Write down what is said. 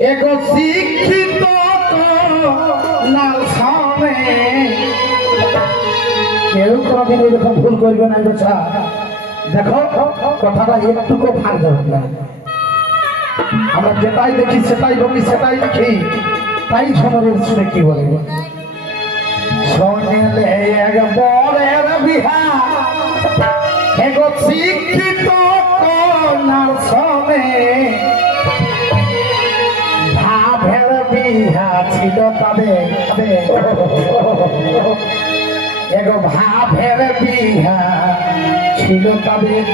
এগো শিক্ষিত কেউ কোনোদিন এরকম ভুল করবে না বেচা দেখো, কথাটা একটুকু ফাঁক যাবে না। আমরা যেটাই দেখি, সেটাই বলি, সেটাই দেখি তাই সমরের শুনে কি বলে? শোনেলে এক বরের বিহা এগো শিক্ষিত কন্যার সনে ছিল তবে এগো ভাবের বিহা ছিল তাদের